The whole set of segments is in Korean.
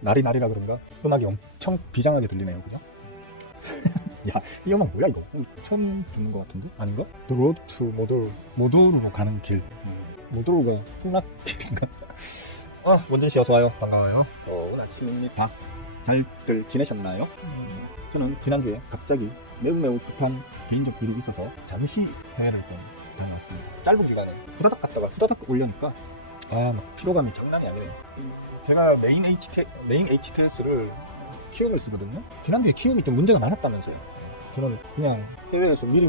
나리나리라 그런가? 음악이 엄청 비장하게 들리네요, 그죠? 야, 이 음악 뭐야 이거? 처음 듣는 것 같은데? 아닌가? The Road to 모도르로 가는 길. 모도르가 풍락길인가? 원진 씨 어서 와요. 반가워요. 좋은 아침입니다. 잘들 지내셨나요? 저는 지난주에 갑자기 매우 급한 개인적 일이 있어서 잠시 해외를 좀 다녀왔습니다. 짧은 기간에 후다닥 갔다가 후다닥 올려니까 막 피로감이 장난이 아니네요. 제가 메인 HTS를 키움을 쓰거든요. 지난주에 키움이 좀 문제가 많았다면서요. 저는 그냥 해외에서 미리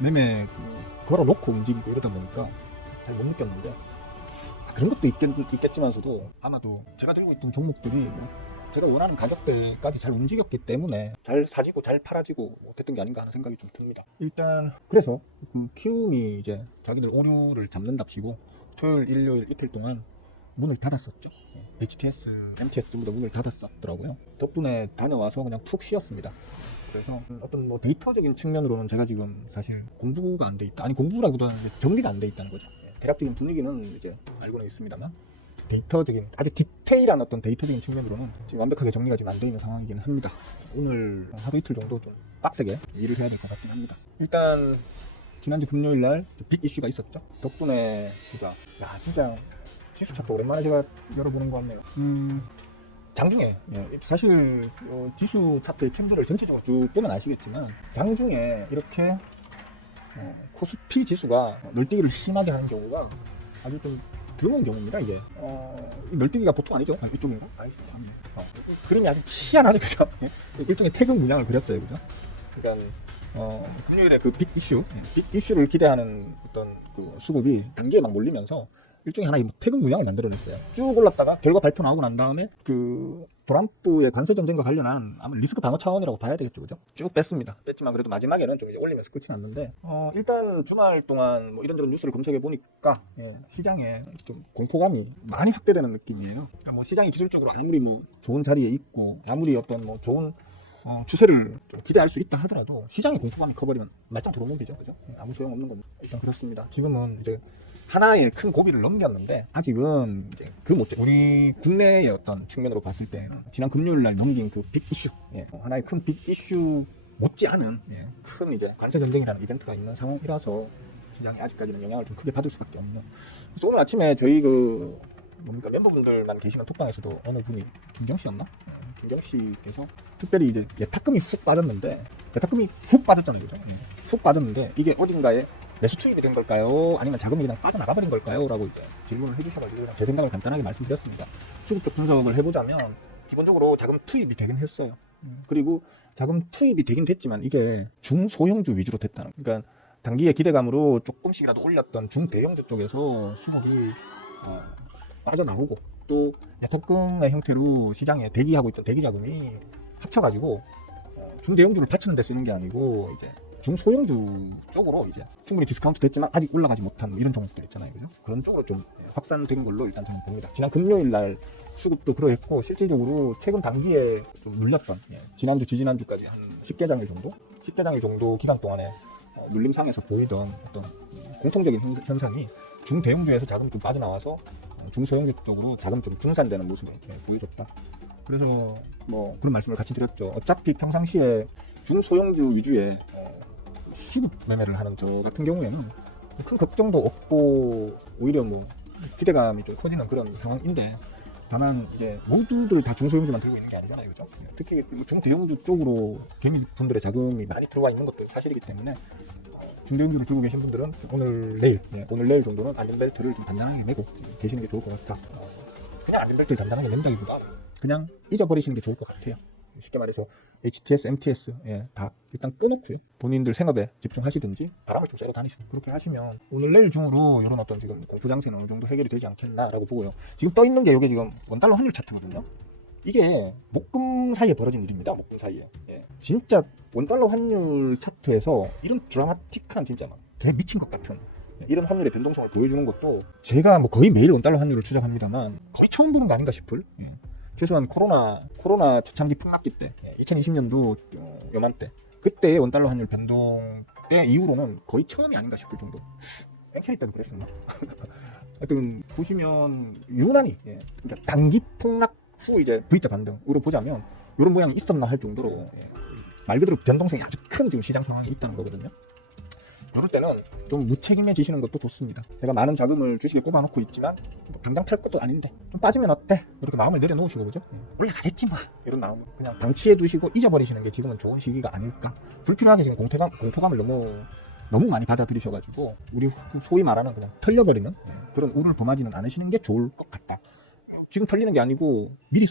매매 걸어놓고 움직이고 이러다 보니까 잘 못 느꼈는데 그런 것도 있겠지만서도 아마도 제가 들고 있던 종목들이 제가 원하는 가격대까지 잘 움직였기 때문에 잘 사지고 잘 팔아지고 됐던 게 아닌가 하는 생각이 좀 듭니다. 일단 그래서 그 키움이 이제 자기들 오류를 잡는답시고 토요일, 일요일 이틀 동안 문을 닫았었죠. HTS, MTS보다 문을 닫았었더라고요. 덕분에 다녀와서 그냥 푹 쉬었습니다. 그래서 어떤 데이터적인 측면으로는 제가 지금 사실 공부가 안 돼 있다. 아니 공부라기보다는 이제 정리가 안 돼 있다는 거죠. 대략적인 분위기는 이제 알고는 있습니다만 데이터적인 아주 디테일한 어떤 데이터적인 측면으로는 지금 완벽하게 정리가 지금 안 돼 있는 상황이긴 합니다. 오늘 하루 이틀 정도 좀 빡세게 일을 해야 될 것 같긴 합니다. 일단 지난주 금요일 날 빅 이슈가 있었죠. 덕분에 진짜 지수 차트 오랜만에 제가 열어보는 것 같네요. 장중에 사실 지수 차트의 캔들을 전체적으로 쭉 보면 아시겠지만 장중에 이렇게 코스피 지수가 널뛰기를 심하게 하는 경우가 아주 좀 드문 경우입니다. 이게 널뛰기가 보통 아니죠. 이쪽인가? 참. 그림이 아주 희한하죠, 그죠? 일종의 태극 문양을 그렸어요, 그죠? 그러니까 금요일에 그 빅 이슈를 기대하는 어떤 그 수급이 단기에 막 몰리면서 일종의 하나의 태극 문양을 만들어냈어요. 쭉 올랐다가 결과 발표 나오고 난 다음에 그 트럼프의 관세 전쟁과 관련한 아마 리스크 방어 차원이라고 봐야 되겠죠, 그죠? 쭉 뺐지만 그래도 마지막에는 좀 이제 올리면서 끝이 났는데 일단 주말 동안 이런저런 뉴스를 검색해 보니까 시장에 좀 공포감이 많이 확대되는 느낌이에요. 그러니까 시장이 기술적으로 아무리 좋은 자리에 있고 아무리 어떤 좋은 추세를 좀 기대할 수 있다 하더라도 시장의 공포감이 커버리면 말짱 들어오는 거죠, 그죠? 아무 소용없는 겁니다. 일단 그렇습니다. 지금은 이제 하나의 큰 고비를 넘겼는데 아직은 이제 우리 국내의 어떤 측면으로 봤을 때는 지난 금요일 날 넘긴 그 빅 이슈, 하나의 큰 빅 이슈 못지않은 큰 이제 관세 전쟁이라는 이벤트가 있는 상황이라서 시장이 아직까지는 영향을 좀 크게 받을 수밖에 없는. 그래서 오늘 아침에 저희 멤버분들만 계시는 톡방에서도 어느 분이 김경 씨였나? 김경 씨께서 특별히 이제 예탁금이 훅 빠졌는데 예탁금이 훅 빠졌잖아요, 그죠? 훅 빠졌는데 이게 어딘가에 매수 투입이 된 걸까요? 아니면 자금이 그냥 빠져나가버린 걸까요? 라고 이제 질문을 해주셔가지고 그냥 제 생각을 간단하게 말씀드렸습니다. 수급적 분석을 해보자면 기본적으로 자금 투입이 되긴 했어요. 그리고 자금 투입이 되긴 됐지만 이게 중소형주 위주로 됐다는 거예요. 그러니까 단기의 기대감으로 조금씩이라도 올렸던 중대형주 쪽에서 수급이 빠져나오고 또 예탁금의 형태로 시장에 대기하고 있던 대기자금이 합쳐가지고 중대형주를 받치는 데 쓰는 게 아니고 이제 중소형주 쪽으로 이제 충분히 디스카운트 됐지만 아직 올라가지 못한 이런 종목들 있잖아요, 그죠? 그런 쪽으로 좀 확산된 걸로 일단 저는 봅니다. 지난 금요일 날 수급도 그러했고 실질적으로 최근 단기에 좀 눌렸던 지난주 지지난주까지 한 10개 장일 정도 기간 동안에 눌림상에서 보이던 어떤 공통적인 현상이 중대형주에서 자금이 좀 빠져나와서 중소형주 쪽으로 자금 좀 분산되는 모습을 보여줬다. 그래서 그런 말씀을 같이 드렸죠. 어차피 평상시에 중소형주 위주의 시급 매매를 하는 저 같은 경우에는 큰 걱정도 없고 오히려 기대감이 좀 커지는 그런 상황인데 다만 이제 모두들 다 중소형주만 들고 있는 게 아니잖아요, 그죠? 특히 중대형주 쪽으로 개미분들의 자금이 많이 들어와 있는 것도 사실이기 때문에 중대형주를 들고 계신 분들은 오늘 내일 정도는 안전벨트를 좀 단단하게 매고 계시는 게 좋을 것 같다. 그냥 안전벨트를 단단하게 맨다기보다 그냥 잊어버리시는 게 좋을 것 같아요. 쉽게 말해서 HTS, MTS 다 일단 끊었고요. 본인들 생업에 집중하시든지 바람을 좀 쐬러 다니시든 그렇게 하시면 오늘 내일 중으로 이런 어떤 지금 공포 장세는 어느 정도 해결이 되지 않겠나라고 보고요. 지금 떠 있는 게 이게 지금 원달러 환율 차트거든요. 이게 목금 사이에 벌어진 일입니다. 목금 사이에. 진짜 원달러 환율 차트에서 이런 드라마틱한 진짜 되게 미친 것 같은 이런 환율의 변동성을 보여주는 것도 제가 거의 매일 원달러 환율을 추적합니다만 거의 처음 보는 거 아닌가 싶을. 최소한 코로나 초창기 풍락기 때 2020년도 요맘때 그때의 원달러 환율 변동 때 이후로는 거의 처음이 아닌가 싶을 정도. 엔캐리 때도 그랬었나? 하여튼 보시면 유난히 그러니까 단기 폭락 후 이제 V자 반등으로 보자면 이런 모양이 있었나 할 정도로 말 그대로 변동성이 아주 큰 지금 시장 상황이 있다는 거거든요. 그럴 때는 좀 무책임해지시는 것도 좋습니다. 내가 많은 자금을 주식에 꼽아놓고 있지만 뭐 당장 팔 것도 아닌데 좀 빠지면 어때? 이렇게 마음을 내려놓으시고 그죠? 올라가겠지 뭐 이런 마음을 그냥 방치해 두시고 잊어버리시는 게 지금은 좋은 시기가 아닐까. 불필요하게 지금 공포감을 너무 많이 받아들이셔가지고 우리 소위 말하는 그냥 털려버리는 그런 우를 범하지는 않으시는 게 좋을 것 같다. 지금 털리는 게 아니고 미리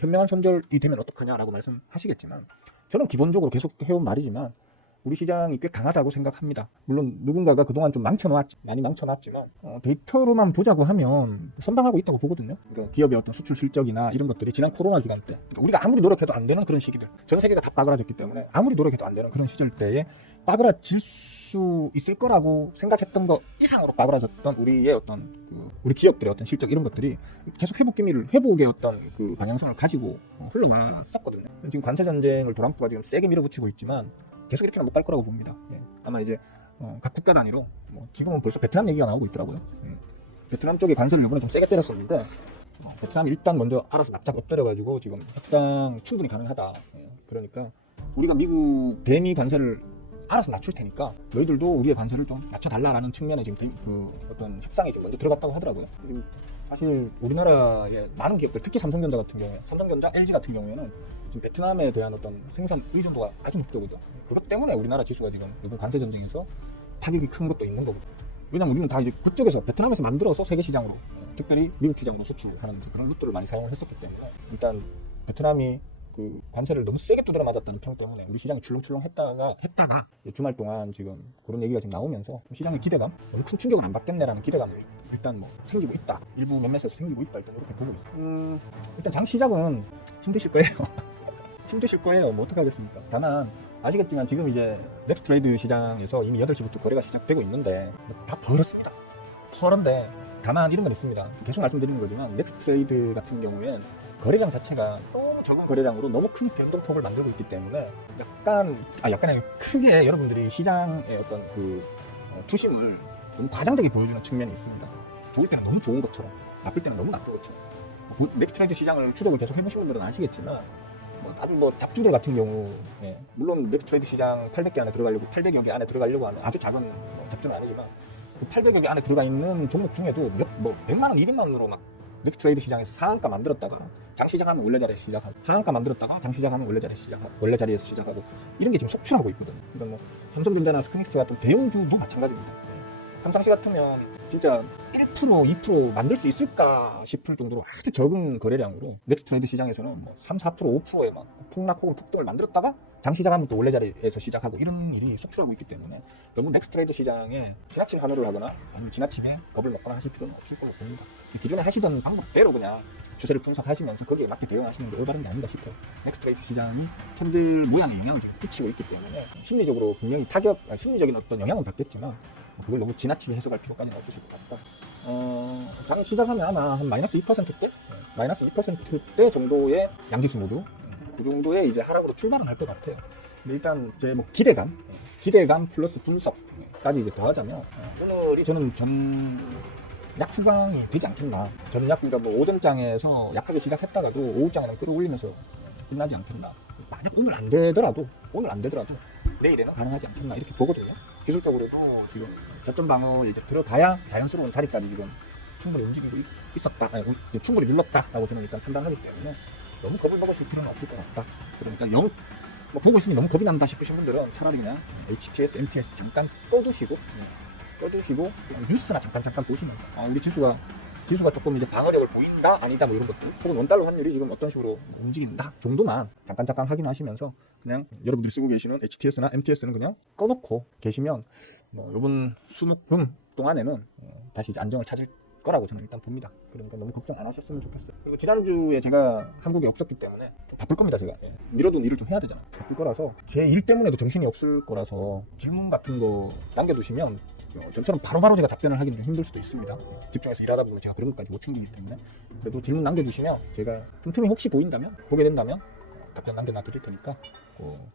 현명한 손절이 되면 어떡하냐라고 말씀하시겠지만 저는 기본적으로 계속 해온 말이지만 우리 시장이 꽤 강하다고 생각합니다. 물론 누군가가 그동안 좀 많이 망쳐놨지만 데이터로만 보자고 하면 선방하고 있다고 보거든요. 그러니까 기업의 어떤 수출 실적이나 이런 것들이 지난 코로나 기간 때 그러니까 우리가 아무리 노력해도 안 되는 그런 시기들 전 세계가 다 빠그라졌기 때문에 아무리 노력해도 안 되는 그런 시절 때에 빠그라질 수 있을 거라고 생각했던 것 이상으로 빠그라졌던 우리의 어떤 우리 기업들의 어떤 실적 이런 것들이 계속 회복의 어떤 그 방향성을 가지고 흘러나왔었거든요. 지금 관세 전쟁을 트럼프가 지금 세게 밀어붙이고 있지만 계속 이렇게는 못 갈 거라고 봅니다. 아마 이제 각 국가 단위로 지금은 벌써 베트남 얘기가 나오고 있더라고요. 베트남 쪽에 관세를 이번에 좀 세게 때렸었는데 베트남이 일단 먼저 알아서 납작 엎드려가지고 지금 협상 충분히 가능하다. 그러니까 우리가 미국 대미 관세를 알아서 낮출 테니까 너희들도 우리의 관세를 좀 낮춰달라라는 측면에 지금 그 어떤 협상이 지금 먼저 들어갔다고 하더라고요. 사실 우리나라의 많은 기업들, 특히 삼성전자, LG 같은 경우에는 지금 베트남에 대한 어떤 생산 의존도가 아주 높거든요. 그것 때문에 우리나라 지수가 지금 이번 관세 전쟁에서 타격이 큰 것도 있는 거거든요. 왜냐면 우리는 다 이제 그쪽에서 베트남에서 만들어서 세계 시장으로, 특별히 미국 시장으로 수출하는 그런 루트를 많이 사용을 했었기 때문에 일단 베트남이 그 관세를 너무 세게 두드려 맞았다는 평 때문에 우리 시장이 출렁출렁 했다가 주말 동안 지금 그런 얘기가 지금 나오면서 시장의 기대감, 너무 큰 충격을 안 받겠네라는 기대감을 일단 뭐 생기고 있다. 일부 몇몇에서 생기고 있다. 일단 이렇게 보고 있어요. 일단 장 시작은 힘드실 거예요. 힘드실 거예요. 뭐 어떡하겠습니까? 다만 아시겠지만 지금 이제 넥스트 트레이드 시장에서 이미 8시부터 거래가 시작되고 있는데 다 벌었습니다. 벌었는데 다만 이런 건 있습니다. 계속 말씀드리는 거지만 넥스트 트레이드 같은 경우엔 거래량 자체가 너무 적은 거래량으로 너무 큰 변동폭을 만들고 있기 때문에 약간 크게 여러분들이 시장의 어떤 그 투심을 너무 과장되게 보여주는 측면이 있습니다. 좋을 때는 너무 좋은 것처럼, 나쁠 때는 너무 나쁜 것처럼. 넥스트 트레이드 시장을 추적을 계속 해보신 분들은 아시겠지만 아주 잡주들 같은 경우, 물론 넥스트 트레이드 시장 800개 안에 들어가려고 800여 개 안에 들어가려고 하는 아주 작은 잡주는 아니지만 그 800여 개 안에 들어가 있는 종목 중에도 100만 원, 200만 원으로 막 넥스트 트레이드 시장에서 상한가 만들었다가 장 시작하면 원래 자리에서 시작하고, 하한가 만들었다가 장 시작하면 원래 자리에서 시작하고, 이런 게 지금 속출하고 있거든요. 그러니까 뭐 삼성전자나 스크닉스 같은 대형주도 마찬가지입니다. 삼성시 같으면 진짜 1%, 2% 만들 수 있을까 싶을 정도로 아주 적은 거래량으로 넥스트 트레이드 시장에서는 뭐 3, 4%, 5%의 막 폭락 혹은 폭등을 만들었다가 장 시작하면 또 원래 자리에서 시작하고, 이런 일이 속출하고 있기 때문에 너무 넥스트 트레이드 시장에 지나친 환호를 하거나 아니면 지나치게 겁을 먹거나 하실 필요는 없을 걸로 봅니다. 기존에 하시던 방법대로 그냥 추세를 분석하시면서 거기에 맞게 대응하시는 게 올바른 게 아닌가 싶어요. 넥스트 트레이드 시장이 캔들 모양에 영향을 지금 끼치고 있기 때문에 심리적으로 분명히 심리적인 어떤 영향은 받겠지만 그걸 너무 지나치게 해석할 필요까지는 없으실 것 같다. 장 시작하면 아마 한 마이너스 2%대? 마이너스 2%대 정도의 양지수 모두 그 정도의 이제 하락으로 출발은 할 것 같아요. 근데 일단 제 뭐 기대감 플러스 분석까지 이제 더하자면 오늘이 저는 전약 후강이 되지 않겠나. 전약, 그러니까 뭐 오전장에서 약하게 시작했다가도 오후장에는 끌어올리면서 끝나지 않겠나. 만약 오늘 안 되더라도 내일에는 가능하지 않겠나 이렇게 보거든요. 기술적으로도 지금 저점 방어에 이제 들어가야 자연스러운 자리까지 지금 충분히 움직이고 있었다. 충분히 눌렀다라고 저는 일단 판단하기 때문에 너무 겁을 먹으실 필요는 없을 것 같다. 그러니까 뭐 보고 있으니 너무 겁이 난다 싶으신 분들은 차라리 그냥 HTS, MTS 잠깐 떠두시고 뉴스나 잠깐 보시면서 우리 지수가 조금 이제 방어력을 보인다 아니다 뭐 이런 것들, 혹은 원달러 환율이 지금 어떤 식으로 움직인다 정도만 잠깐 확인하시면서 그냥 여러분들이 쓰고 계시는 HTS나 MTS는 그냥 꺼놓고 계시면 뭐 이번 수목금 동안에는 다시 이제 안정을 찾을 거라고 저는 일단 봅니다. 그러니까 너무 걱정 안 하셨으면 좋겠어요. 그리고 지난주에 제가 한국에 없었기 때문에 바쁠 겁니다. 제가 미뤄둔 일을 좀 해야 되잖아요. 바쁠 거라서 제 일 때문에도 정신이 없을 거라서 질문 같은 거 남겨두시면 저처럼 바로바로 제가 답변을 하기는 좀 힘들 수도 있습니다. 집중해서 일하다 보면 제가 그런 것까지 못 챙기기 때문에 그래도 질문 남겨주시면 제가 틈틈이 혹시 보게 된다면 답변 남겨놔 드릴 테니까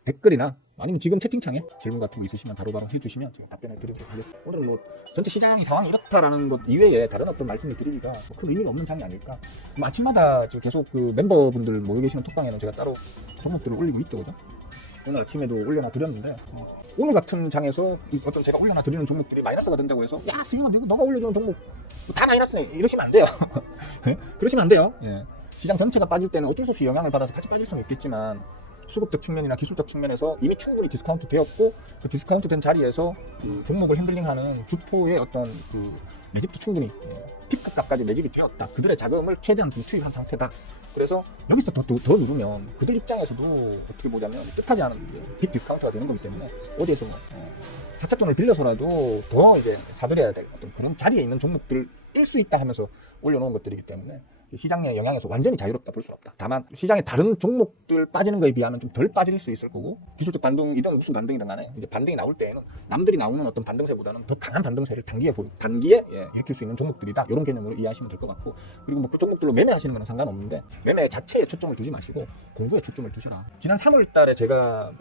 댓글이나 아니면 지금 채팅창에 질문 같은 거 있으시면 바로바로 해주시면 제가 답변을 드리도록 하겠습니다. 오늘은 뭐 전체 시장이 상황이 이렇다라는 것 이외에 다른 어떤 말씀을 드리기가 큰 의미가 없는 장이 아닐까. 뭐 아침마다 지금 계속 그 멤버분들 모여 계시는 톡방에는 제가 따로 종목들을 올리고 있죠, 그죠? 오늘 아침에도 올려놔 드렸는데 오늘 같은 장에서 어떤 제가 올려놔 드리는 종목들이 마이너스가 된다고 해서 야 스윙아 너가 올려주는 종목 다 마이너스네 이러시면 안 돼요. 그러시면 안 돼요. 예. 시장 전체가 빠질 때는 어쩔 수 없이 영향을 받아서 같이 빠질 수는 있겠지만 수급적 측면이나 기술적 측면에서 이미 충분히 디스카운트 되었고 그 디스카운트 된 자리에서 그 종목을 핸들링하는 주포의 어떤 그 매집도 충분히 픽급 값까지 매집이 되었다. 그들의 자금을 최대한 좀 투입한 상태다. 그래서 여기서 더 누르면 그들 입장에서도 어떻게 보자면 뜻하지 않은 빅 디스카운트가 되는 거기 때문에 어디에서 뭐 사채 돈을 빌려서라도 더 이제 사들여야 될 어떤 그런 자리에 있는 종목들을 뛸 수 있다 하면서 올려놓은 것들이기 때문에 시장의 영향에서 완전히 자유롭다 볼 수는 없다. 다만 시장의 다른 종목들 빠지는 거에 비하면 좀 덜 빠질 수 있을 거고 기술적 반등이든 무슨 반등이든 간에 이제 반등이 나올 때에는 남들이 나오는 어떤 반등세보다는 더 강한 반등세를 단기에 일으킬 수 있는 종목들이다. 이런 개념으로 이해하시면 될 것 같고 그리고 뭐 그 종목들로 매매하시는 거는 상관없는데 매매 자체에 초점을 두지 마시고 공부에 초점을 두시라. 지난 3월달에 제가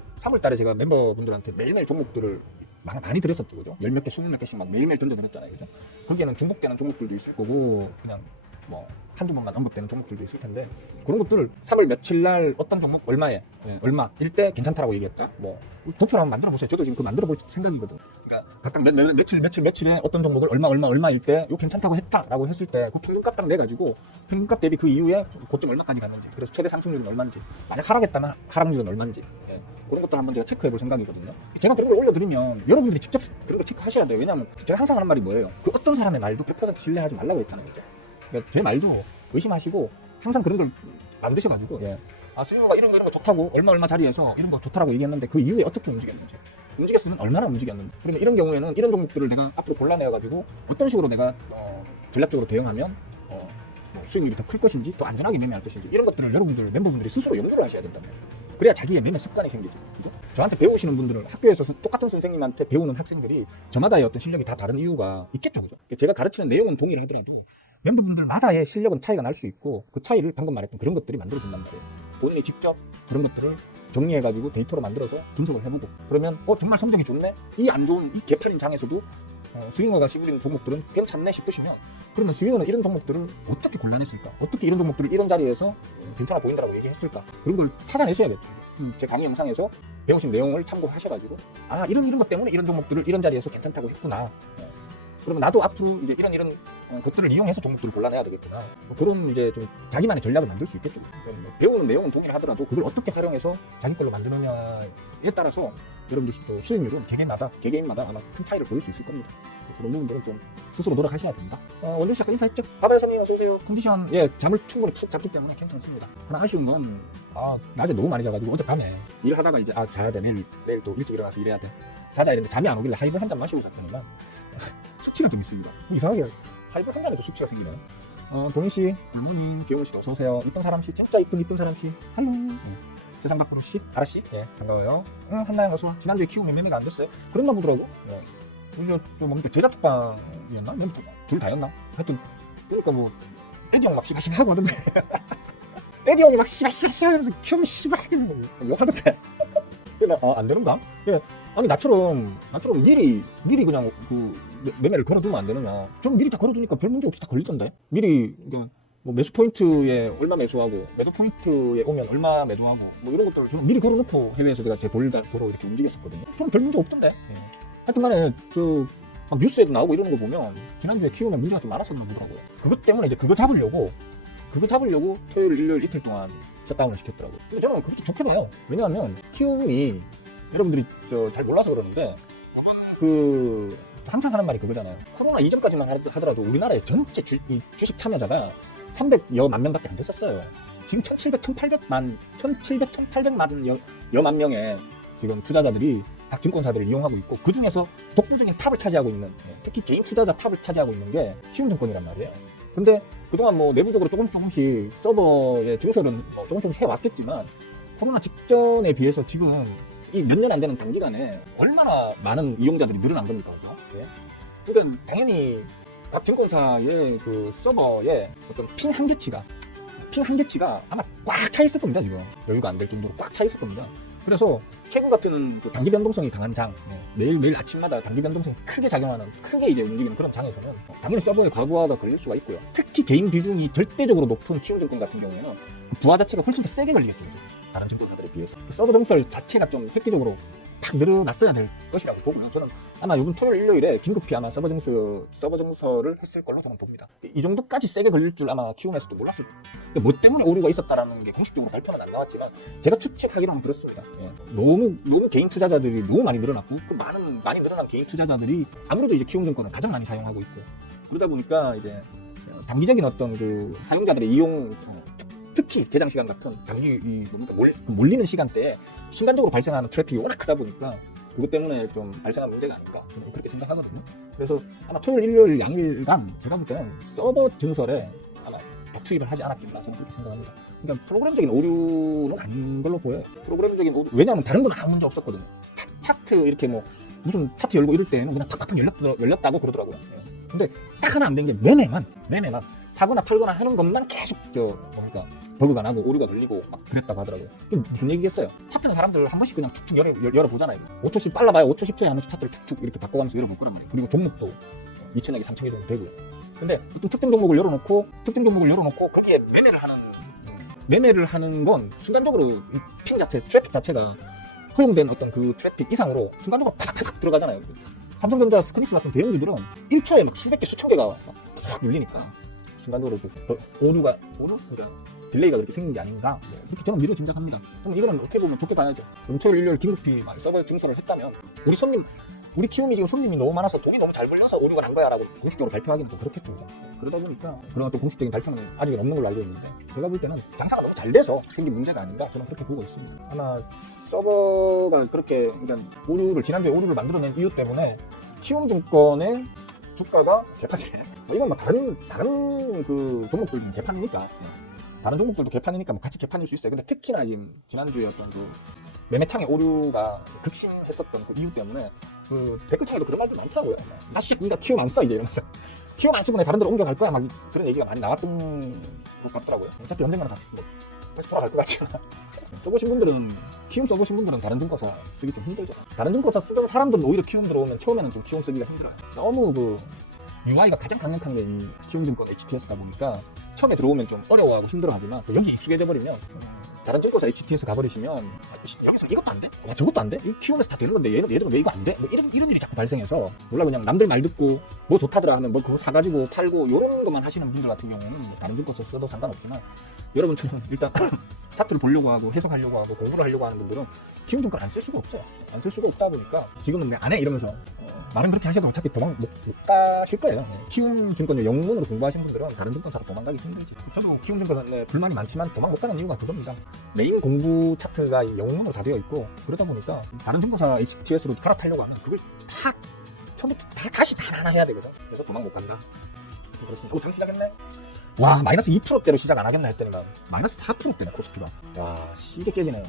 멤버분들한테 매일매일 종목들을 많이 드렸었죠, 그죠? 10몇 개, 20몇 개씩 막 매일매일 던져드렸잖아요, 그죠? 거기에는 중복되는 종목들도 있을 거고 그냥 뭐 한두 번만 언급되는 종목들도 있을 텐데 그런 것들을 3월 며칠 날 어떤 종목 얼마에 얼마일 때 괜찮다라고 얘기했다. 뭐 도표를 한번 만들어 보세요. 저도 지금 그 만들어 볼 생각이거든. 그러니까 각각 며칠에 어떤 종목을 얼마일 때 이거 괜찮다고 했다라고 했을 때 그 평균값 딱 내 가지고 평균값 대비 그 이후에 고점 얼마까지 갔는지 그래서 최대 상승률은 얼마인지 만약 하락했다면 하락률은 얼마인지 그런 것들 한번 제가 체크해 볼 생각이거든요. 제가 그런 걸 올려드리면 여러분들이 직접 그런 거 체크하셔야 돼요. 왜냐하면 제가 항상 하는 말이 뭐예요? 그 어떤 사람의 말도 100% 신뢰하지 말라고 했잖아요, 그죠? 그러니까 제 말도 의심하시고 항상 그런 걸 만드셔가지고 스윙어가 이런 거 좋다고 얼마 자리에서 이런 거 좋다라고 얘기했는데 그 이후에 어떻게 움직였으면 얼마나 움직였는지 그러면 이런 경우에는 이런 종목들을 내가 앞으로 골라내가지고 어떤 식으로 내가 전략적으로 대응하면 뭐 수익률이 더 클 것인지 더 안전하게 매매할 것인지 이런 것들을 여러분들 멤버분들이 스스로 연구를 하셔야 된다면 그래야 자기의 매매 습관이 생기죠. 그죠? 저한테 배우시는 분들은 학교에서 똑같은 선생님한테 배우는 학생들이 저마다의 어떤 실력이 다 다른 이유가 있겠죠. 그죠? 제가 가르치는 내용은 동일하더라도 멤버분들마다의 실력은 차이가 날 수 있고 그 차이를 방금 말했던 그런 것들이 만들어진단 말이에요. 본인이 직접 그런 것들을 정리해가지고 데이터로 만들어서 분석을 해보고 그러면 정말 성적이 좋네? 이 안 좋은 이 개판인 장에서도 스윙어가 시부린 종목들은 괜찮네 싶으시면 그러면 스윙어는 이런 종목들을 어떻게 골라냈을까? 어떻게 이런 종목들을 이런 자리에서 괜찮아 보인다라고 얘기했을까? 그런 걸 찾아내셔야겠죠. 제 강의 영상에서 배우신 내용을 참고하셔가지고 이런 것 때문에 이런 종목들을 이런 자리에서 괜찮다고 했구나. 그러면 나도 앞으로 이제 이런 것들을 이용해서 종목들을 골라내야 되겠구나. 그런 이제 좀 자기만의 전략을 만들 수 있겠죠. 배우는 내용은 동일하더라도 그걸 어떻게 활용해서 자기 걸로 만드느냐에 따라서 여러분들 또 수익률은 개개인마다 아마 큰 차이를 보일 수 있을 겁니다. 그런 부분들은 좀 스스로 노력하셔야 됩니다. 원준 씨 아까 인사했죠? 바다 선생님 어서오세요. 컨디션 잠을 충분히 푹 잤기 때문에 괜찮습니다. 하나 아쉬운 건 낮에 너무 많이 자가지고 어젯밤에 일하다가 이제 자야 돼. 내일 또 일찍 일어나서 일해야 돼. 자자 이랬는데 잠이 안 오길래 하이볼 한 잔 마시고 잤더니만 숙취가 좀 있습니다. 이상하게 하이볼 한 잔에도 숙취가 생기네. 동희씨, 나무님, 기용씨도 어서오세요. 이쁜 사람씨, 진짜 이쁜 사람씨. 할로. 세상 밖으로씨, 아라씨. 반가워요. 한나영 어서와. 지난주에 키우면 매매가 안 됐어요. 그랬나 보더라고. 이제 좀 뭡니까 제작방이었나? 둘 다였나? 하여튼 그러니까 뭐 에디 형 막 시바시바 하고 하던데 에디 형이 막 시바시바 하면서 키우면 시바 욕하던데 안 되는가? 아니 나처럼 미리 그냥 그 매매를 걸어두면 안 되느냐? 좀 미리 다 걸어두니까 별 문제 없이 다 걸리던데. 미리 그러니까 뭐 매수 포인트에 얼마 매수하고 매도 포인트에 오면 얼마 매도하고 뭐 이런 것들을 좀 미리 걸어놓고 해외에서 제가 제 도로 이렇게 움직였었거든요. 좀 별 문제 없던데. 하여튼간에 막 뉴스에도 나오고 이러는 거 보면 지난주에 키우면 문제가 좀 많았었나 보더라고요. 그것 때문에 이제 그거 잡으려고 토요일 일요일 이틀 동안 셧다운을 시켰더라고요. 근데 저는 그것도 좋게 봐요. 왜냐하면 키움이 여러분들이 잘 몰라서 그러는데 항상 하는 말이 그거잖아요. 코로나 이전까지만 하더라도 우리나라의 전체 주식 참여자가 300여만 명밖에 안 됐었어요. 지금 1700만 여만 명의 지금 투자자들이 각 증권사들을 이용하고 있고 그 중에서 독보적인 탑을 차지하고 있는 특히 개인 투자자 탑을 차지하고 있는 게 키움증권이란 말이에요. 근데 그동안 뭐 내부적으로 조금씩 서버의 증설은 조금씩 해왔겠지만 코로나 직전에 비해서 지금 이 몇 년 안 되는 단기간에 얼마나 많은 이용자들이 늘어난 겁니까, 그죠? 그러니까 당연히 각 증권사의 그 서버의 어떤 핀 한계치가 CPU 한 개치가 아마 꽉 차 있을 겁니다. 지금 여유가 안 될 정도로 꽉 차 있을 겁니다. 그래서 최근 같은 그 단기 변동성이 강한 장, 매일 아침마다 단기 변동성이 크게 작용하는, 크게 이제 움직이는 그런 장에서는 당연히 서버의 과부하가 걸릴 수가 있고요. 특히 개인 비중이 절대적으로 높은 키움증권 같은 경우에는 그 부하 자체가 훨씬 더 세게 걸리겠죠. 다른 증권사들에 비해서. 서버 정설 자체가 좀 획기적으로 팍 늘어났어야 될 것이라고 보고요. 저는 아마 이번 토요일 일요일에 긴급히 아마 서버 증설을 했을 걸로 저는 봅니다. 이 정도까지 세게 걸릴 줄 아마 키움에서도 몰랐을 거예요. 근데 뭐 때문에 오류가 있었다라는 게 공식적으로 발표는 안 나왔지만 제가 추측하기로는 그렇습니다. 너무 개인 투자자들이 너무 많이 늘어났고 그 많이 늘어난 개인 투자자들이 아무래도 이제 키움증권을 가장 많이 사용하고 있고 그러다 보니까 이제 단기적인 어떤 그 사용자들의 이용 특히 개장 시간 같은 단기 몰리는 시간대에 순간적으로 발생하는 트래픽이 워낙 크다 보니까 그것 때문에 좀 발생한 문제가 아닐까 저는 그렇게 생각하거든요. 그래서 아마 토요일 일요일 양일간 제가 볼 때는 서버 증설에 아마 투입을 하지 않았겠나 저는 그렇게 생각합니다. 그러니까 프로그램적인 오류는 아닌 걸로 보여요. 프로그램적인 오류, 왜냐하면 다른 건 아무 문제 없었거든요. 차트 이렇게 뭐 무슨 차트 열고 이럴 때는 그냥 탁탁 열렸다고 그러더라고요. 근데 딱 하나 안 된 게 매매만 사거나 팔거나 하는 것만 계속 버그가 나고 오류가 걸리고 막 그랬다고 하더라고요. 그럼 무슨 얘기겠어요? 차트는 사람들 한 번씩 그냥 툭툭 열어보잖아요. 5초씩 빨라봐야 5초 10초에 한 번씩 차트를 툭툭 이렇게 바꿔가면서 열어볼 거란 말이에요. 그리고 종목도 2,000개 3,000개 정도 되고요. 근데 어떤 특정 종목을 열어놓고 거기에 매매를 하는 건 순간적으로 핑 자체, 트래픽 자체가 허용된 어떤 그 트래픽 이상으로 순간적으로 팍팍 들어가잖아요. 삼성전자, 스크닉스 같은 대형주들은 1초에 막 수백 개, 수천 개가 막 열리니까 순간적으로 오류? 그러니까 딜레이가 그렇게 생긴 게 아닌가 그렇게 저는 미리 짐작합니다. 그럼 이거는 어떻게 보면 좋게 봐야죠. 그럼 토요일 일요일 긴급히 서버 증설을 했다면 우리 키움이 지금 손님이 너무 많아서 돈이 너무 잘 벌려서 오류가 난 거야 라고 공식적으로 발표하기는 좀 그렇겠죠. 그러다 보니까 그런 또 공식적인 발표는 아직은 없는 걸로 알고 있는데 제가 볼 때는 장사가 너무 잘 돼서 생긴 문제가 아닌가 저는 그렇게 보고 있습니다. 아마 서버가 그렇게 지난주에 오류를 만들어낸 이유 때문에 키움증권의 주가가 개판이 이건 뭐 다른 그 종목들도 개판이니까 다른 종목들도 개판이니까 뭐 같이 개판일 수 있어요. 근데 특히나 지금 지난주에 어떤 그 매매창의 오류가 극심했었던 그 이유 때문에 그 댓글창에도 그런 말들 많더라고요. 나 씨, 니가 키움 안 써 이제 이러면서 키움 안 쓰고 내 다른 데로 옮겨갈 거야 막 그런 얘기가 많이 나왔던 것 같더라고요. 어차피 언젠가는 다시 돌아갈 것 같지만 키움 써보신 분들은 다른 증권사 쓰기 좀 힘들죠. 다른 증권사 쓰던 사람들은 오히려 키움 들어오면 처음에는 좀 키움 쓰기가 힘들어요. 너무 그 UI가 가장 강력한 게 이 키움증권 HTS다 보니까 처음에 들어오면 좀 어려워하고 힘들어하지만 여기 익숙해져 버리면 다른 증권사 HTS 가버리시면 여기서 이것도 안 돼? 야 저것도 안 돼? 이 키움에서 다 되는 건데 얘들은 왜 이거 안 돼? 뭐 이런 일이 자꾸 발생해서 몰라 그냥 남들 말 듣고 뭐 좋다더라 하면 뭐 그거 사가지고 팔고 이런 것만 하시는 분들 같은 경우는 뭐 다른 증권사 써도 상관없지만 여러분처럼 일단 차트를 보려고 하고 해석하려고 하고 공부를 하려고 하는 분들은 키움증권 안 쓸 수가 없어요. 안 쓸 수가 없다 보니까 지금은 내 안 해 이러면서 말은 그렇게 하셔도 어차피 도망 못 가실 거예요. 키움증권 영문으로 공부하신 분들은 다른 증권사로 도망가기 힘들지. 저도 키움증권에 불만이 많지만 도망 못 가는 이유가 그겁니다. 메인 공부 차트가 영문으로 다 되어 있고 그러다 보니까 다른 증권사 HTS로 갈아타려고 하면 그걸 다 처음부터 다시 하나 해야 되거든. 그래서 도망 못 간다. 그렇습니다. 장 시작했네. 와 마이너스 2%대로 시작 안 하겠나 했더니만 마이너스 4%대네 코스피가. 와 시계 깨지네.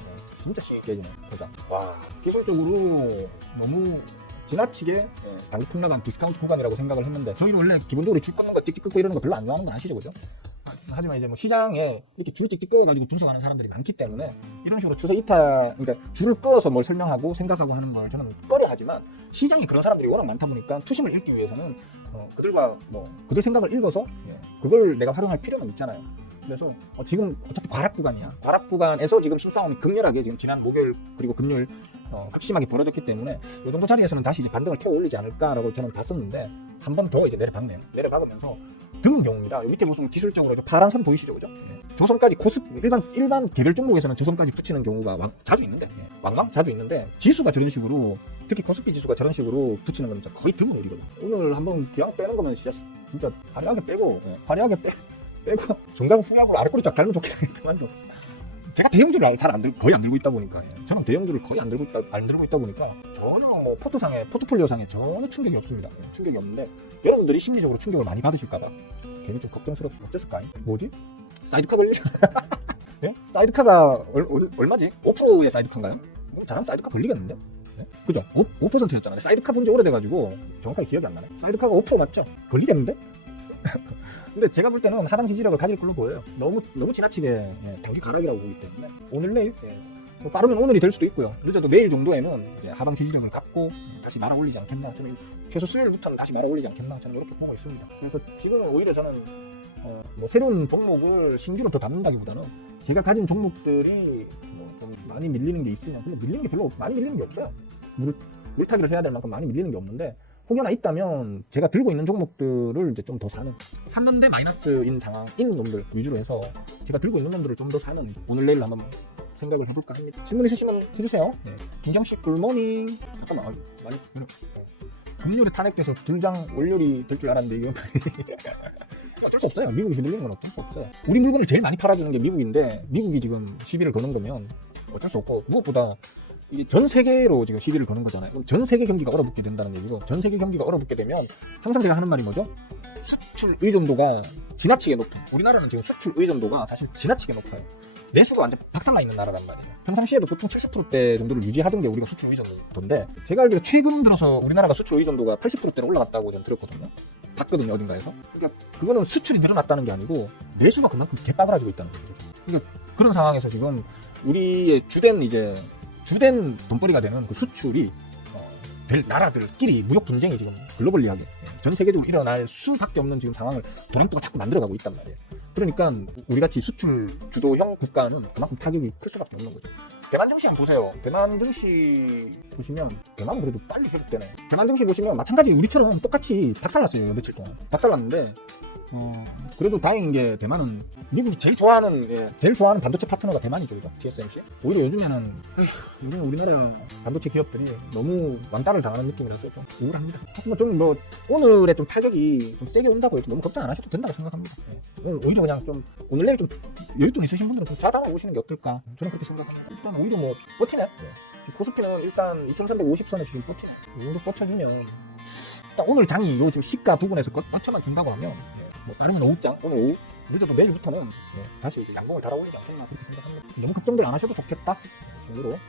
진짜 시계 깨지네. 보자. 와 기술적으로 너무 지나치게 단기 폭락한 디스카운트 구간이라고 생각을 했는데 저희는 원래 기본적으로 줄 끊는 거 찍찍 끊고 이러는 거 별로 안 좋아하는 거 아시죠, 그죠? 하지만 이제 뭐 시장에 이렇게 줄 찍찍 끊어가지고 분석하는 사람들이 많기 때문에 이런 식으로 추세 이탈, 그러니까 줄을 끊어서 뭘 설명하고 생각하고 하는 걸 저는 꺼려하지만 시장에 그런 사람들이 워낙 많다 보니까 투심을 읽기 위해서는 그들 생각을 읽어서 그걸 내가 활용할 필요는 있잖아요. 그래서 지금 어차피 과락 구간이야. 과락 구간에서 지금 힘싸움이 극렬하게 지금 지난 목요일 그리고 금요일 극심하게 벌어졌기 때문에 이 정도 자리에서는 다시 이제 반등을 태워 올리지 않을까라고 저는 봤었는데 한 번 더 이제 내려박네요. 내려박으면서 드문 경우입니다. 여기 밑에 보시면 기술적으로 파란 선 보이시죠, 그죠? 저선까지 일반 개별 종목에서는 저선까지 붙이는 경우가 자주 있는데 왕왕 자주 있는데 지수가 저런 식으로 특히 코스피 지수가 저런 식으로 붙이는 건 진짜 거의 드문 일이거든요. 오늘 한번 그냥 빼는 거면 진짜 화려하게 빼고 빼고 정강 후약으로 아래 꼬리 쫙 달면 좋겠다. 제가 대형주를 거의 안 들고 있다 보니까 저는 대형주를 거의 안 들고 있다 보니까 전혀 뭐 포트폴리오상에 전혀 충격이 없습니다. 충격이 없는데 여러분들이 심리적으로 충격을 많이 받으실까봐 괜히 좀 걱정스럽죠. 어땠을까? 뭐지? 사이드카 걸리? 네? 사이드카가 얼마지? 5%의 사이드카인가요? 잘하면 사이드카 걸리겠는데? 네? 그죠? 5%였잖아요. 사이드카 본 지 오래돼가지고 정확하게 기억이 안 나네. 사이드카가 5% 맞죠? 걸리겠는데? 근데 제가 볼 때는 하방 지지력을 가질 걸로 보여요. 너무 지나치게 단기 가락이라고 보기 때문에 오늘 내일 뭐 빠르면 오늘이 될 수도 있고요. 늦어도 내일 정도에는 이제 하방 지지력을 갖고 다시 말아 올리지 않겠나. 저는 최소 수요일부터는 다시 말아 올리지 않겠나. 저는 이렇게 보고 있습니다. 그래서 지금은 오히려 저는 뭐 새로운 종목을 신규로 더 담는다기보다는 제가 가진 종목들이 뭐 좀 많이 밀리는 게 있으면, 근데 밀리는 게 별로 많이 밀리는 게 없어요. 물타기를 해야 될 만큼 많이 밀리는 게 없는데, 혹여나 있다면 제가 들고 있는 종목들을 이제 좀 더 샀는데 마이너스인 상황인 놈들 위주로 해서 제가 들고 있는 놈들을 좀 더 사는, 오늘 내일 한번 생각을 해볼까 합니다. 질문 있으시면 해주세요. 네. 김경식 굿모닝. 잠깐만, 많이 금요일에 탄핵돼서 둘장 월요일이 될 줄 알았는데 이거 어쩔 수 없어요. 미국이 흔들리는 건 어쩔 수 없어요. 우리 물건을 제일 많이 팔아주는 게 미국인데, 미국이 지금 시비를 거는 거면 어쩔 수 없고, 무엇보다 이게 전 세계로 지금 시비를 거는 거잖아요. 그럼 전 세계 경기가 얼어붙게 된다는 얘기고, 전 세계 경기가 얼어붙게 되면 항상 제가 하는 말이 뭐죠? 수출 의존도가 지나치게 높은, 우리나라는 지금 수출 의존도가 사실 지나치게 높아요. 내수가 완전 박살나 있는 나라란 말이에요. 평상시에도 보통 70%대 정도를 유지하던 게 우리가 수출 의존도인데, 제가 알기로 최근 들어서 우리나라가 수출 의존도가 80%대로 올라갔다고 저는 들었거든요. 봤거든요, 어딘가에서. 그러니까 그거는 수출이 늘어났다는 게 아니고 내수가 그만큼 개빠그라지고 있다는 거죠. 그러니까 그런 상황에서 지금 우리의 주된 돈벌이가 되는 그 수출이 될 나라들끼리 무역 분쟁이 지금 글로벌리하게 전 세계적으로 일어날 수밖에 없는 지금 상황을 도남도가 자꾸 만들어가고 있단 말이에요. 그러니까 우리같이 수출 주도형 국가는 그만큼 타격이 클 수밖에 없는 거죠. 대만 증시 한번 보세요. 대만 증시 보시면, 대만은 그래도 빨리 회복되네. 대만 증시 보시면 마찬가지 우리처럼 똑같이 박살났어요. 며칠 동안 박살났는데, 그래도 다행인 게 대만은 미국이 제일 좋아하는 반도체 파트너가 대만이죠, 그죠? TSMC. 오히려 요즘에는 우리나라 반도체 기업들이 너무 왕따를 당하는 느낌이라서 좀 우울합니다. 뭐 오늘의 좀 타격이 좀 세게 온다고 해도 너무 걱정 안 하셔도 된다고 생각합니다. 오히려 그냥 좀 오늘 내일 좀 여윳돈 있으신 분들은 좀 자담해 보시는 게 어떨까? 저는 그렇게 생각합니다. 일단 오히려 뭐 버티네. 코스피는 일단 2350선에 지금 버티네. 이 정도 버텨주면 일단 오늘 장이 요 지금 시가 부분에서 버텨만 준다고 하면, 뭐 다른 건 오후장, 오늘 오후 늦어도 내일부터는 다시 이제 양봉을 달아올리지 않겠나 그렇게 생각합니다. 너무 걱정들 안 하셔도 좋겠다 정도로.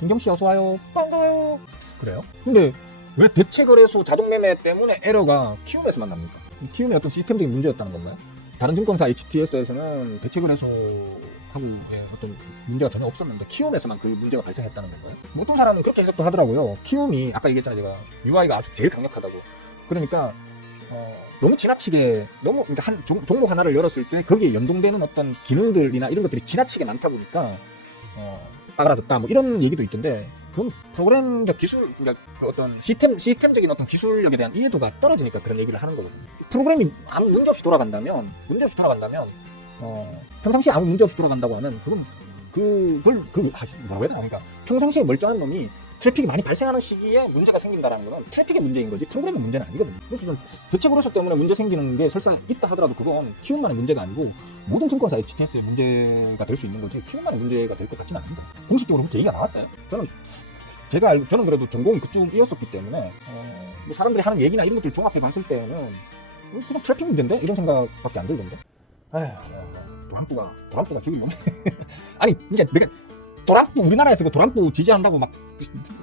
김경씨 어서와요. 반가워요. 그래요? 근데 왜 대체거래소 자동매매 때문에 에러가 키움에서만 납니까? 키움의 어떤 시스템적인 문제였다는 건가요? 다른 증권사 HTS에서는 대체거래소하고 어떤 문제가 전혀 없었는데 키움에서만 그 문제가 발생했다는 건가요? 뭐 어떤 사람은 그렇게 해석도 하더라고요. 키움이 아까 얘기했잖아요, 제가 UI가 아주 제일 강력하다고. 그러니까 너무 지나치게 그러니까 한 종목 하나를 열었을 때 거기에 연동되는 어떤 기능들이나 이런 것들이 지나치게 많다 보니까 빠그라졌다, 뭐 이런 얘기도 있던데, 그건 프로그램적 기술, 그러니까 어떤 시스템적인 어떤 기술력에 대한 이해도가 떨어지니까 그런 얘기를 하는 거거든요. 프로그램이 아무 문제 없이 돌아간다면 평상시에 아무 문제 없이 돌아간다고 하면 뭐라고 해야 되나? 그러니까 평상시에 멀쩡한 놈이 트래픽이 많이 발생하는 시기에 문제가 생긴다라는 거는 트래픽의 문제인 거지 프로그램의 문제는 아니거든요. 그래서 좀 대체거래소 때문에 문제 생기는 게 설사 있다 하더라도 그건 키움만의 문제가 아니고 모든 증권사 HTS의 문제가 될 수 있는 거지 키움만의 문제가 될 것 같지는 않습니다. 공식적으로 그렇게 얘기가 나왔어요. 저는 그래도 전공이 그쪽이었었기 때문에 뭐 사람들이 하는 얘기나 이런 것들 종합해 봤을 때는 그냥 트래픽 문제인데? 이런 생각밖에 안 들던데. 도람프가 기분이 너무 아니 그러니까 내가 도람프 우리나라에서 그 도람프 지지한다고 막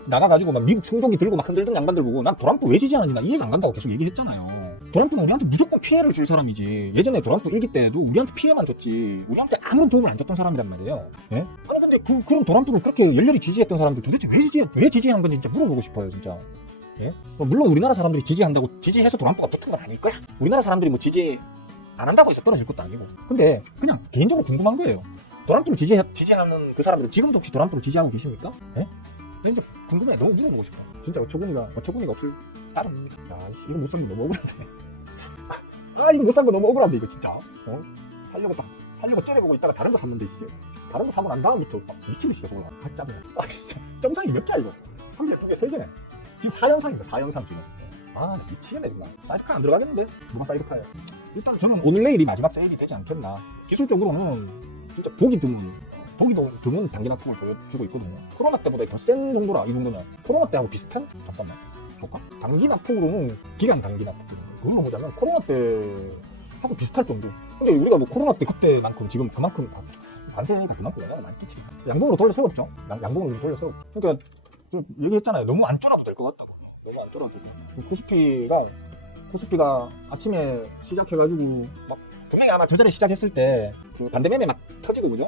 나가가지고 막 미국 송종기 들고 막 흔들던 양반들 보고 난 도람프 왜 지지하는지 나 이해가 안 간다고 계속 얘기했잖아요. 도람프는 우리한테 무조건 피해를 줄 사람이지. 예전에 도람프 일기 때도 우리한테 피해만 줬지 우리한테 아무런 도움을 안 줬던 사람이란 말이에요. 예? 아니 근데 그런 도람프를 그렇게 열렬히 지지했던 사람들 도대체 왜 지지한 건지 진짜 물어보고 싶어요 진짜. 예? 물론 우리나라 사람들이 지지한다고 지지해서 도람프가 붙은 건 아닐 거야. 우리나라 사람들이 뭐 지지 안 한다고 해서 떨어질 것도 아니고. 근데 그냥 개인적으로 궁금한 거예요. 도람프를 지지하는 그 사람들은 지금도 혹시 도람프를 지지하고 계십니까? 예? 진짜 궁금해. 너무 물어보고 싶어. 진짜 어처구니가 없을 따름입니다. 야, 이거 못 산 거 너무 억울한데. 이거 못 산 거 너무 억울한데 이거 진짜. 살려고 째려보고 있다가 다른 거 샀는데 씨. 다른 거 사고 난 다음부터 미친듯이 계속 올라가. 짜증나. 진짜. 점상이 몇 개야 이거? 1개, 2개, 3개네. 지금 4연상입니다. 4연상 지금. 미치겠네 정말. 사이드카 안 들어가겠는데? 누가 사이드카예요? 일단 저는 오늘 내일이 마지막 세일이 되지 않겠나. 기술적으로는 진짜 보기 드문 단기 낙폭을 보여주고 있거든요. 코로나 때보다 더 센 정도라. 이 정도면 코로나 때하고 비슷한? 잠깐만 볼까? 단기 낙폭으로는 기간 단기 낙폭 그걸로 보자면 코로나 때하고 비슷할 정도. 근데 우리가 뭐 코로나 때 그때만큼 지금 그만큼 관세가 그만큼 영향을 많이 끼치. 양봉으로 돌려 세웠죠. 양봉으로 돌려 세웠죠. 그러니까 얘기했잖아요. 너무 안 쫄아도 될 것 같다고. 너무 안 쫄아도. 코스피가 코스피가 아침에 시작해가지고 막 분명히 아마 저 자리에 시작했을 때 그 반대매매 막 터지고 그죠?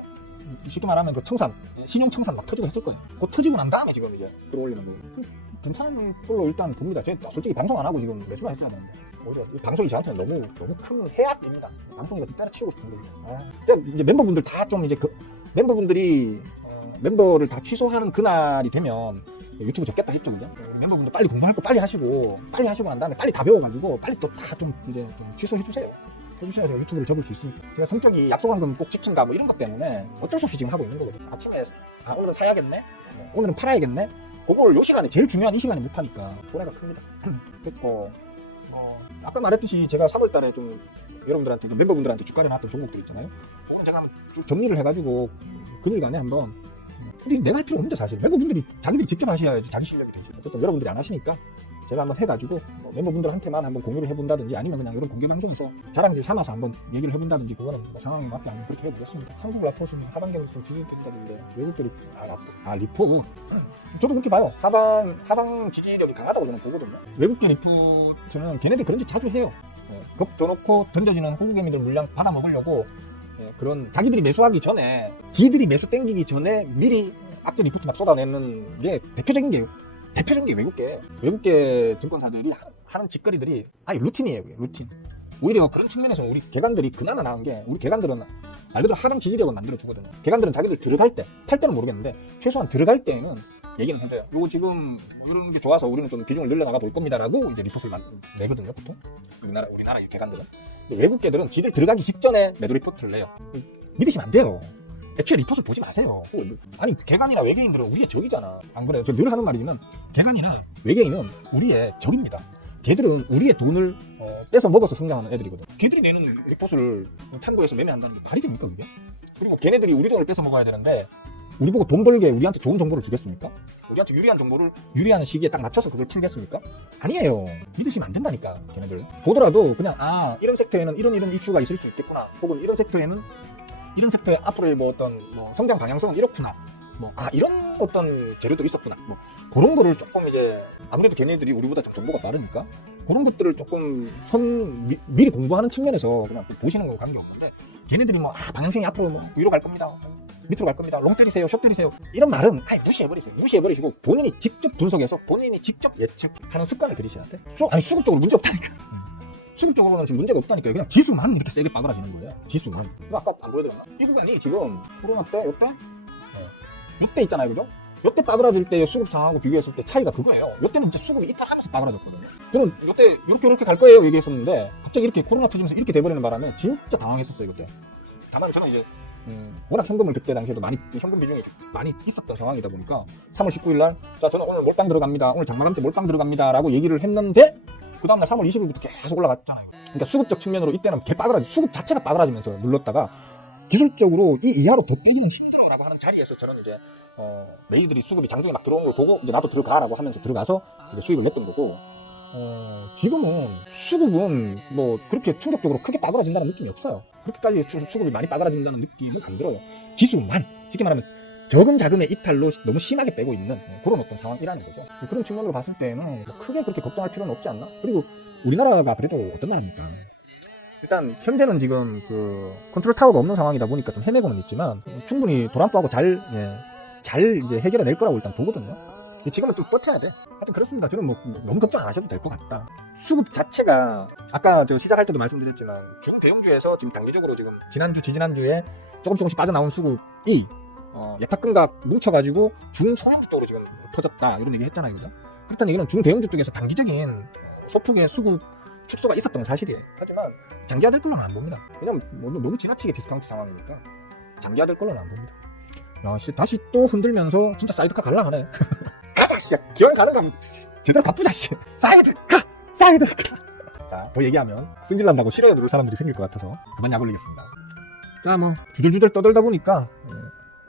쉽게 말하면 그 청산, 신용 청산 막 터지고 했을 거예요. 그 터지고 난 다음에 지금 이제 끌어올리는 거예요. 괜찮은 걸로 일단 봅니다. 제가 솔직히 방송 안 하고 지금 매수만 했어야 되는데 오히려 이 방송이 저한테는 너무 큰 해악입니다. 방송이가 뒷따라치우고 싶은 거예요. 제가 이제 멤버분들 다 좀 이제 멤버분들이 멤버를 다 취소하는 그날이 되면 유튜브 접겠다 했죠, 그죠? 멤버분들 빨리 공부할 거 빨리 하시고 난 다음에 빨리 다 배워가지고 빨리 또 다 좀 이제 좀 취소해주세요. 해주셔야 제가 유튜브를 접을 수 있으니까. 제가 성격이 약속한 건 꼭 지킨다 뭐 이런 것 때문에 어쩔 수 없이 지금 하고 있는 거거든요. 아침에 오늘은 사야겠네, 오늘은 팔아야겠네. 그걸 요 시간에 제일 중요한 이 시간에 못하니까 손해가 큽니다. 됐고 아까 말했듯이 제가 3월달에 좀 여러분들한테 멤버분들한테 주가를 놨던 종목들 있잖아요. 그거는 제가 한번 쭉 정리를 해가지고 금일간에 한번. 근데 내가 할 필요 없는데 사실 멤버분들이 자기들이 직접 하셔야지 자기 실력이 되죠. 어쨌든 여러분들이 안 하시니까 제가 한번 해가지고 멤버분들한테만 한번 공유를 해본다든지 아니면 그냥 이런 공개 방송에서 자랑질 삼아서 한번 얘기를 해본다든지 그거는 뭐 상황에 맞게 하면 그렇게 해보겠습니다. 한국 라포스는 하반기로서 지지된다는데 외국들이 리포 저도 그렇게 봐요. 하방 지지력이 강하다고 저는 보거든요. 외국계 리포트는 걔네들 그런 짓 자주 해요. 겁 줘놓고 던져지는 호구개미들 물량 받아먹으려고 그런 자기들이 매수하기 전에 지들이 매수 땡기기 전에 미리 악재 리포트 막 쏟아내는 게 대표적인 게 외국계 증권사들이 하는 짓거리들이 아니 루틴이에요. 루틴. 오히려 그런 측면에서 우리 개간들이 그나마 나은 게 우리 개간들은 말 그대로 하방 지지력을 만들어주거든요. 개간들은 자기들 들어갈 때 팔 때는 모르겠는데 최소한 들어갈 때는 얘기는 해줘요. 요거 지금 이런 게 좋아서 우리는 좀 비중을 늘려나가 볼 겁니다라고 이제 리포트를 내거든요. 보통 우리나라 개간들은. 외국계들은 지들 들어가기 직전에 매도 리포트를 내요. 믿으시면 안 돼요. 애초에 리포트를 보지 마세요. 아니 개간이나 외계인들은 우리의 적이잖아. 안 그래요? 저 늘 하는 말이지만 개간이나 외계인은 우리의 적입니다. 걔들은 우리의 돈을 뺏어 먹어서 성장하는 애들이거든. 걔들이 내는 리포트를 참고해서 매매한다는 게 말이 됩니까 그게? 그리고 걔네들이 우리 돈을 뺏어 먹어야 되는데 우리 보고 돈 벌게 우리한테 좋은 정보를 주겠습니까? 우리한테 유리한 정보를 유리한 시기에 딱 맞춰서 그걸 풀겠습니까? 아니에요. 믿으시면 안 된다니까 걔네들. 보더라도 그냥 이런 섹터에는 이런 이슈가 있을 수 있겠구나. 혹은 이런 섹터에 앞으로의 뭐 어떤 성장 방향성은 이렇구나. 이런 어떤 재료도 있었구나. 그런 거를 조금 이제 아무래도 걔네들이 우리보다 좀 정보가 빠르니까 그런 것들을 조금 미리 공부하는 측면에서 그냥 보시는 거 관계없는데 걔네들이 방향성이 앞으로 위로 갈 겁니다. 밑으로 갈 겁니다. 롱 때리세요. 숏 때리세요. 이런 말은 무시해버리세요. 무시해버리시고 본인이 직접 분석해서 본인이 직접 예측하는 습관을 들이셔야 돼. 수급적으로 문제 없다니까. 수급적으로는 지금 문제가 없다니까요. 그냥 지수만 이렇게 세게 빠그라지는 거예요. 지수만. 아까 안 보여드렸나? 이 구간이 지금 코로나 때 요때 있잖아요. 그죠? 요때 빠그라질 때 수급 상황하고 비교했을 때 차이가 그거예요. 요때는 진짜 수급이 이탈하면서 빠그라졌거든요. 저는 요때 이렇게 갈 거예요 얘기했었는데 갑자기 이렇게 코로나 터지면서 이렇게 돼버리는 바람에 진짜 당황했었어요 그때. 다만 저는 이제 워낙 현금을 그때 당시에도 현금 비중이 많이 있었던 상황이다 보니까 3월 19일날 저는 오늘 몰빵 들어갑니다. 오늘 장마감 때 몰빵 들어갑니다 라고 얘기를 했는데 그 다음날 3월 20일부터 계속 올라갔잖아요. 그러니까 수급적 측면으로 이때는 수급 자체가 빠그라지면서 눌렀다가 기술적으로 이 이하로 더 빼기는 힘들어라고 하는 자리에서 저는 이제 메이들이 수급이 장중에 막 들어온 걸 보고 이제 나도 들어가라고 하면서 들어가서 이제 수익을 냈던 거고 지금은 수급은 그렇게 충격적으로 크게 빠그라진다는 느낌이 없어요. 그렇게까지 수급이 많이 빠그라진다는 느낌은 안 들어요. 지수만 쉽게 말하면 적은 자금의 이탈로 너무 심하게 빼고 있는 그런 어떤 상황이라는 거죠. 그런 측면으로 봤을 때는 크게 그렇게 걱정할 필요는 없지 않나? 그리고 우리나라가 그래도 어떤 나라입니까? 일단 현재는 지금 그 컨트롤 타워가 없는 상황이다 보니까 좀 헤매고는 있지만 충분히 도란프하고 잘 이제 해결해낼 거라고 일단 보거든요. 지금은 좀 버텨야 돼. 하여튼 그렇습니다. 저는 너무 걱정 안 하셔도 될 것 같다. 수급 자체가 아까 시작할 때도 말씀드렸지만 중대형주에서 지금 단기적으로 지금 지난주 지지난주에 조금씩 빠져나온 수급이 예탁금각 뭉쳐가지고 중소형주 쪽으로 지금 터졌다 이런 얘기 했잖아요. 그죠? 그렇다는 얘기는 중대형주 쪽에서 단기적인 소폭의 수급 축소가 있었던 사실이에요. 하지만 장기화될 걸로는 안 봅니다. 왜냐면 너무 지나치게 디스카운트 상황이니까 장기화될 걸로는 안 봅니다. 야, 다시 또 흔들면서 진짜 사이드카 갈라 하네. 가자, 씨. 기왕 가는 거 제대로 바쁘자, 씨. 사이드카. 자, 더 얘기하면 승질난다고 싫어해 누를 사람들이 생길 것 같아서 그만 약 올리겠습니다. 자, 주들주들 떠들다 보니까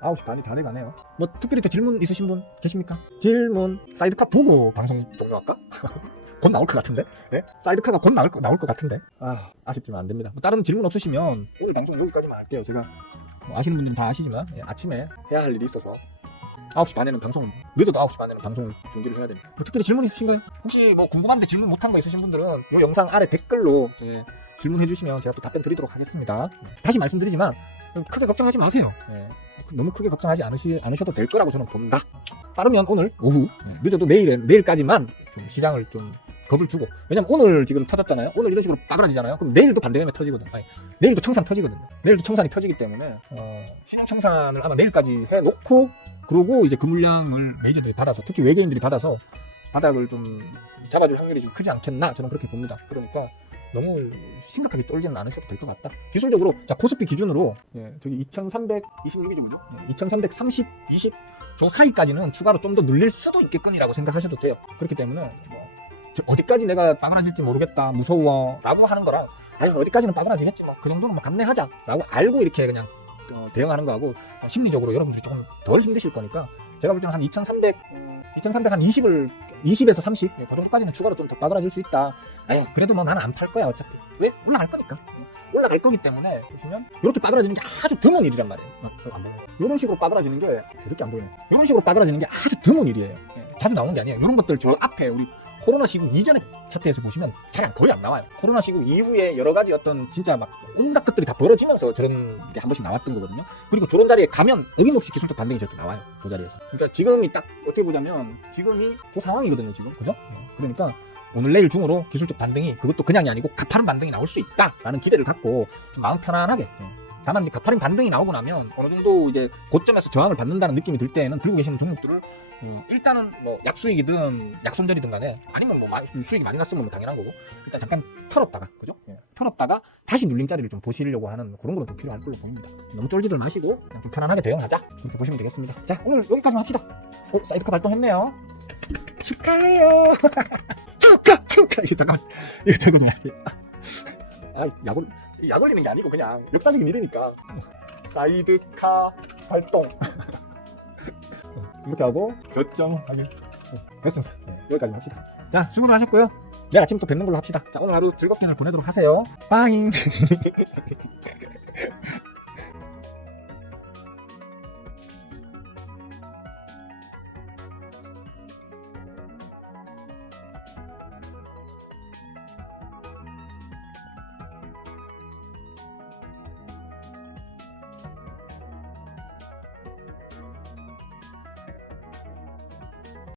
9시 반이 다 돼가네요. 특별히 또 질문 있으신 분 계십니까? 질문 사이드카 보고 방송 종료할까? 곧 나올 것 같은데? 네? 사이드카가 곧 나올 것 같은데? 아쉽지만 안 됩니다. 다른 질문 없으시면 오늘 방송 여기까지만 할게요. 제가 아시는 분들은 다 아시지만 아침에 해야 할 일이 있어서 9시 반에는 방송, 늦어도 9시 반에는 방송을 중지를 해야 됩니다. 뭐 특별히 질문 있으신가요? 혹시 뭐 궁금한데 질문 못한 거 있으신 분들은 이 영상 아래 댓글로 예, 질문해 주시면 제가 또 답변 드리도록 하겠습니다. 다시 말씀드리지만 크게 걱정하지 마세요. 예, 너무 크게 걱정하지 않으셔도 될 거라고 저는 본다. 빠르면 오늘 오후, 늦어도 내일까지만 좀 시장을 좀 겁을 주고, 왜냐면 오늘 지금 터졌잖아요. 오늘 이런 식으로 빠그라지잖아요. 그럼 내일도 반대매매 터지거든. 아니, 내일도 청산 터지거든요. 내일도 청산이 터지기 때문에 신용 청산을 아마 내일까지 해놓고, 그러고 이제 그 물량을 메이저들이 받아서, 특히 외계인들이 받아서 바닥을 좀 잡아줄 확률이 좀 크지 않겠나, 저는 그렇게 봅니다. 그러니까 너무 심각하게 쫄지는 않으셔도 될 것 같다. 기술적으로 자 코스피 기준으로 저기 2326이죠, 그죠? 2330, 20 저 사이까지는 추가로 좀 더 늘릴 수도 있겠군이라고 생각하셔도 돼요. 그렇기 때문에 뭐 어디까지 내가 빠그라질지 모르겠다, 무서워 라고 하는 거랑, 아니 어디까지는 빠그라지겠지, 뭐 그 정도는 뭐 감내하자 라고 알고 이렇게 그냥 대응하는 거하고, 심리적으로 여러분들이 조금 덜 힘드실 거니까 제가 볼 때는 한 2300 한 20에서 30, 그 정도까지는 추가로 좀 더 빠그라질 수 있다. 아니 그래도 뭐 나는 안 팔 거야, 어차피 왜 올라갈 거니까. 올라갈 거기 때문에 보시면 이렇게 빠그라지는 게 아주 드문 일이란 말이에요. 안 보이네. 이런 식으로 빠그라지는 게 이렇게 안 보이네. 이런 식으로 빠그라지는 게 아주 드문 일이에요. 자주 나오는 게 아니에요. 이런 것들 저 앞에 우리 코로나 시국 이전의 차트에서 보시면 거의 안 나와요. 코로나 시국 이후에 여러 가지 어떤 진짜 막 온갖 것들이 다 벌어지면서 저런 게 한 번씩 나왔던 거거든요. 그리고 저런 자리에 가면 어김없이 기술적 반등이 저렇게 나와요. 저 자리에서. 그러니까 지금이 딱 어떻게 보자면 지금이 그 상황이거든요, 지금. 그죠? 그러니까 오늘 내일 중으로 기술적 반등이, 그것도 그냥이 아니고 가파른 반등이 나올 수 있다라는 기대를 갖고 좀 마음 편안하게. 다만 이제 가파른 반등이 나오고 나면 어느 정도 이제 고점에서 저항을 받는다는 느낌이 들 때는 들고 계시는 종목들을 일단은 뭐 약수익이든 약손절이든 간에, 아니면 뭐 수익이 많이 났으면 뭐 당연한 거고, 일단 잠깐 털었다가, 그죠? 털었다가 다시 눌림 자리를 좀 보시려고 하는 그런 거는 좀 필요할 걸로 보입니다. 너무 쫄지들 마시고 그냥 좀 편안하게 대응하자, 이렇게 보시면 되겠습니다. 자, 오늘 여기까지만 합시다. 사이드카 발동했네요. 축하해요. 축하. 이거 잠깐만, 이거 적어줘야지. 약 올리는 게 아니고 그냥 역사적인 일이니까. 사이드카 발동. 이렇게 하고 저점하게 됐습니다. 여기까지 합시다. 자, 수고를 하셨고요. 내일 아침 또 뵙는 걸로 합시다. 자, 오늘 하루 즐겁게 잘 보내도록 하세요. 빠잉.